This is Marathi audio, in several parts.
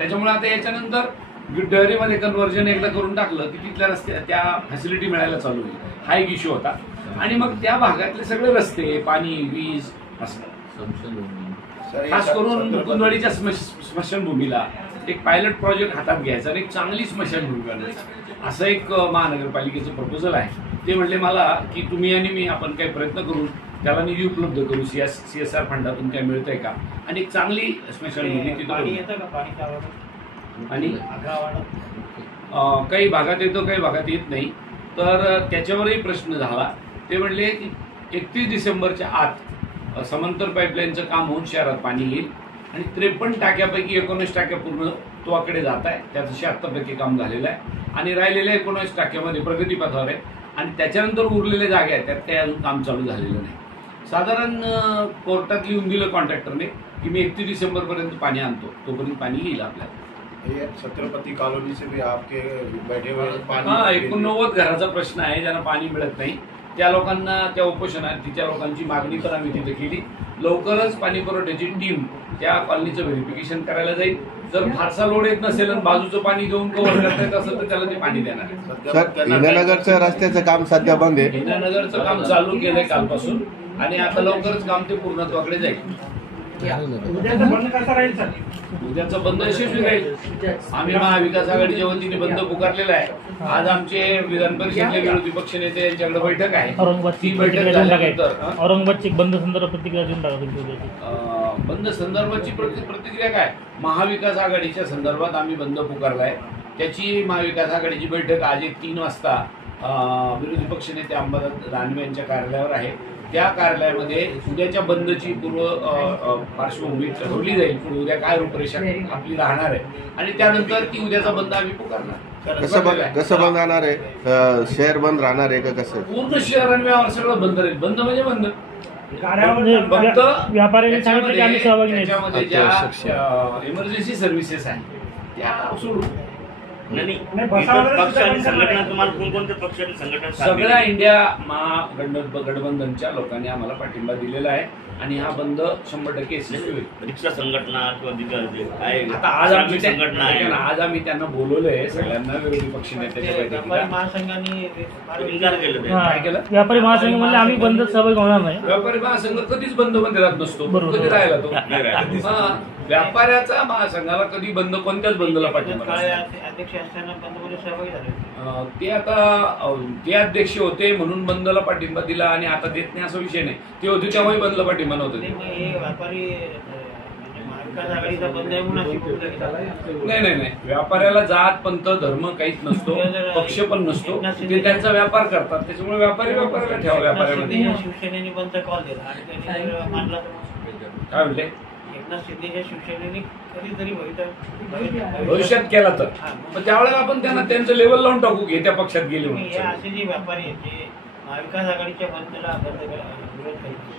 त्याच्यामुळे आता याच्यानंतर डहरीमध्ये कन्व्हर्जन एकदा करून टाकलं की तिथल्या रस्ते त्या फॅसिलिटी मिळायला चालू होईल. हा एक इश्यू होता. आणि मग त्या भागातले सगळे रस्ते, पाणी, वीज असं खास करून मुकुंदवाडीच्या स्मशानभूमीला एक पायलट प्रोजेक्ट हातात घ्यायचा आणि एक चांगली स्मशानभूमी बनवायची असं एक महानगरपालिकेचं प्रपोजल आहे. ते म्हणले मला की तुम्ही आणि मी आपण काही प्रयत्न करून त्याला निधी उपलब्ध करू, CSR फंडातून काय मिळतंय का, आणि एक चांगली स्मशानभूमी तिथं आणि काही भागात येतो काही भागात येत नाही. तर त्याच्यावरही प्रश्न झाला. ते म्हणले की 31 डिसेंबरच्या आत समांतर पाईपलाईनचं काम होऊन शहरात पाणी येईल आणि 53 टाक्यापैकी 19 टाक्या पूर्णत्वाकडे जात आहे. त्याचं 76% काम झालेलं आहे आणि राहिलेल्या 19 टाक्यामध्ये प्रगतीपथावर आहे आणि त्याच्यानंतर उरलेल्या जागा आहेत त्यात काही अजून काम चालू झालेलं नाही. साधारण कोर्टात लिहून दिलं कॉन्ट्रॅक्टरने की मी 31 डिसेंबरपर्यंत पाणी आणतो, तोपर्यंत पाणी येईल आपल्याला. छत्रपति कॉलोनी से भी आपके बैठे हुए पानी 89 घराचा प्रश्न आहे ज्यांना पाणी मिळत नाही. त्या लोकांना त्या उपोषणात तिच्या लोकांची मागणी पण आम्ही तिथे केली. लवकरच पाणी पुरवठ्याची टीम त्या कॉलनीचं व्हेरिफिकेशन करायला जाईल. जर फारसा लोड येत नसेल आणि बाजूचं पाणी देऊन कव्हर करता येत असेल तर त्याला ते पाणी देणार. हिनानगरचं रस्त्याचं काम सध्या बंद आहे. हिनानगरचं काम चालू केलंय कालपासून आणि आता लवकरच काम ते पूर्णत्वाकडे जाईल. उद्याचं बंद यशस्वी राहील. आम्ही महाविकास आघाडीच्या वतीने बंद पुकारलेला आहे. आज आमचे विधान परिषदेचे विरोधी पक्ष नेते यांच्याकडे बैठक आहे. ती बैठक झाल्यानंतर औरंगाबादची बंद संदर्भात प्रतिक्रिया देऊन टाका. बंद संदर्भाची प्रतिक्रिया काय, महाविकास आघाडीच्या संदर्भात आम्ही बंद पुकारलाय. त्याची महाविकास आघाडीची बैठक आज 3 वाजता विरोधी पक्ष नेते अंबादास दानवे यांच्या कार्यालयावर आहे. त्या कार्यालयामध्ये उद्याच्या बंदची पूर्व पार्श्वभूमी ठरवली जाईल. उद्या काय रूपरेषा आपली राहणार आहे आणि त्यानंतर ती उद्याचा बंद आम्ही पुकारणार. कसं बंद राहणार आहे? शहर बंद राहणार आहे का कसं? पूर्ण शहर आणि व्यवहार सगळं बंद राहील. बंद म्हणजे बंद. फक्त व्यापाऱ्यांनी सांगितलं की आम्ही सहभागी नाही. त्याच्यामध्ये ज्या इमर्जन्सी सर्व्हिसेस आहेत त्या सोडून पक्ष आणि संघटना तुम्हाला कोणकोणत्या पक्ष आणि संघटना? सगळ्या इंडिया महागठबंधनच्या लोकांनी आम्हाला पाठिंबा दिलेला आहे आणि हा बंद 100% यशस्वी होईल. रिक्षा संघटना किंवा आता आज आमची संघटना आहे ना, आज आम्ही त्यांना बोलवलंय सगळ्यांना विरोधी पक्ष नेत्याच्या बैठकीला. महासंघाने काय केलं? व्यापारी महासंघ म्हणजे आम्ही बंद सहभागी होणार नाही. व्यापारी महासंघ कधीच बंद मध्ये राहत नसतो. कधी राहिला तो व्यापाऱ्याचा महासंघाला कधी बंद कोणत्याच बंदला पाठिंबा अध्यक्ष असताना बंदमध्ये सहभागी झाले. ते आता ते अध्यक्ष होते म्हणून बंदला पाठिंबा दिला आणि आता देत नाही असा विषय नाही. ते होते तेव्हाही बंदला पाठिंबा नव्हतं. नाही, व्यापाऱ्याला जात पंथ धर्म काहीच नसतो, पक्ष पण नसतो. ते त्यांचा व्यापार करतात. त्याच्यामुळे व्यापाऱ्याला ठेवा. व्यापाऱ्यामध्ये शिवसेनेने बंद कॉल दिला आणि त्यांनी मानला. काय म्हणते शिंदेच्या शिवसेनेने कधीतरी भविष्यात केला तर त्यावेळेला आपण त्यांना त्यांचं लेवल लावून टाकू की त्या पक्षात गेले म्हणून. असे जे व्यापारी आहेत ते महाविकास आघाडीच्या बंदला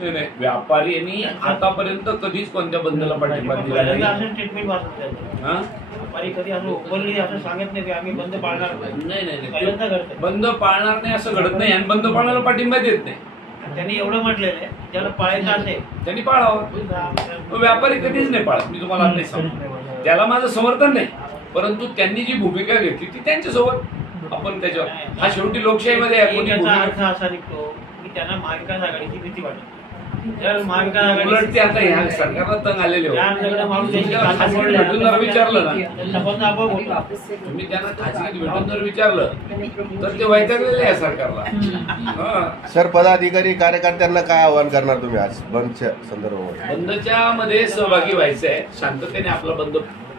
नाही, व्यापारी यांनी आतापर्यंत कधीच कोणत्या बंदला पाठिंबा दिला नाही. स्टेटमेंट वाचलं व्यापारी कधी असं ओपनली असं सांगत नाही की आम्ही बंद पाळणार नाही. बंद पाळणार नाही असं घडत नाही आणि बंद पाळण्याला पाठिंबा देत नाही. त्यांनी एवढं म्हटलेलं आहे ज्याला पाळायचं असेल त्यांनी पाळावं. व्यापारी कधीच नाही पाळत. मी तुम्हाला नाही सांगतो, त्याला माझं समर्थन नाही, परंतु त्यांनी जी भूमिका घेतली ती त्यांच्यासोबत आपण त्याच्यावर हा शेवटी लोकशाहीमध्ये अर्थ असा निघतो की त्यांना महाविकास आघाडीची भीती वाटते. महाविकास आघाडी आता ह्या सरकारला तंग आलेले भेटून जर विचारलं ना, तुम्ही त्यांना खाजगीत भेटून जर विचारलं तर ते वैतागलेले आहे सरकारला. सर, पदाधिकारी कार्यकर्त्यांना काय आवाहन करणार तुम्ही आज बंदच्या संदर्भामध्ये? बंदच्या मध्ये सहभागी व्हायचं आहे, शांततेने आपला बंद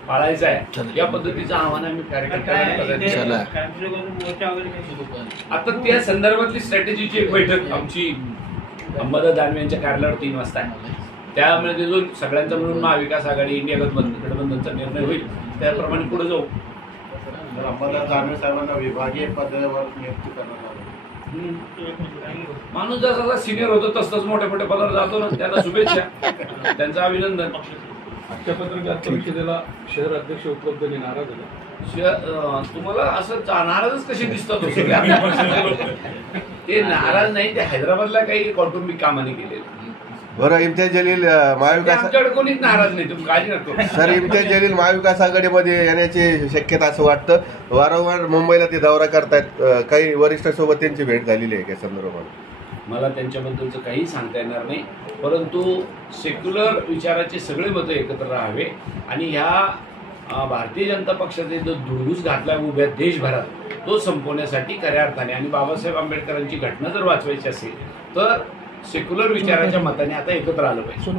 पाळायचा आहे, या पद्धतीचं आव्हान आम्ही कार्यकर्त्यांना. आता त्या संदर्भातली स्ट्रॅटेजीची एक बैठक आमची अंबादास दानवे यांच्या कार्यालयावर 3 वाजता आहे. त्यामध्ये जो सगळ्यांचा म्हणून महाविकास आघाडी इंडिया गठबंधनचा निर्णय होईल त्याप्रमाणे पुढे जाऊ. अंबादास दानवे साहेबांना विभागीय पदावर नियुक्ती करण्यात आली. माणूस जसा सिनियर होतो तसंच मोठ्या मोठ्या पदावर जातो ना, त्याला शुभेच्छा, त्यांचं अभिनंदन. पत्रकार परिषदेला शहर अध्यक्ष उपलब्ध नाही, नाराज झाले. तुम्हाला असं नाराजच कसे दिसतात ते नाराज नाही, ते हैदराबादला काही कौटुंबिक कामाने केलेलं. बरं, इम्तियाज जलील महाविकास आमच्याकडे कोणीच नाराज नाही, तुम्ही काळजी नको. सर, इम्तियाज जलील महाविकास आघाडीमध्ये येण्याची शक्यता असं वाटतं. वारंवार मुंबईला ते दौरा करतायत. काही वरिष्ठांसोबत त्यांची भेट झालेली आहे त्या संदर्भात? मला त्यांच्याबद्दलचं काही सांगता येणार नाही, परंतु सेक्युलर विचाराचे सगळे मतं एकत्र राहावे आणि ह्या भारतीय जनता पक्षाचे जो धुडगूस घातला उभ्या देशभरात तो संपवण्यासाठी खऱ्या अर्थाने आणि बाबासाहेब आंबेडकरांची घटना जर वाचवायची असेल तर सेक्युलर विचाराच्या मताने आता एकत्र आलं पाहिजे.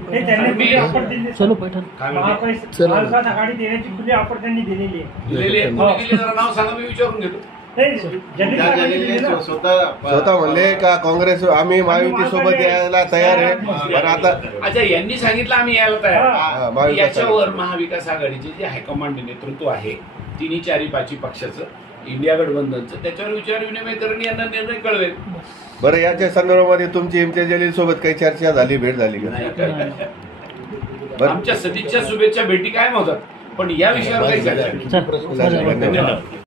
काय म्हणते? महाविकास आघाडी देण्याची खुली ऑफर त्यांनी दिलेली आहे. दिलेली आहे. कोणी दिली जरा नाव सांगा, मी विचारून घेतो. स्वतः म्हणले का काँग्रेस आम्ही महायुती सोबत यायला तयार आहे, पण आता अच्छा, यांनी सांगितलं आम्ही यायला तयार. महाविकास याच्यावर महाविकास आघाडीचे जे हायकमांड नेतृत्व आहे, तिन्ही चारी पाची पक्षाचं, इंडिया गठबंधनचं, त्याच्यावर विचार विनिमय करून यांना निर्णय कळवेल. बरं, याच्या संदर्भामध्ये तुमची इम्तियाज जलील सोबत काही चर्चा झाली, भेट झाली का? बरं. आमच्या सदिच्छा शुभेच्छा भेटी कायम होतात, पण या विषयावर काही चर्चा नाही. धन्यवाद.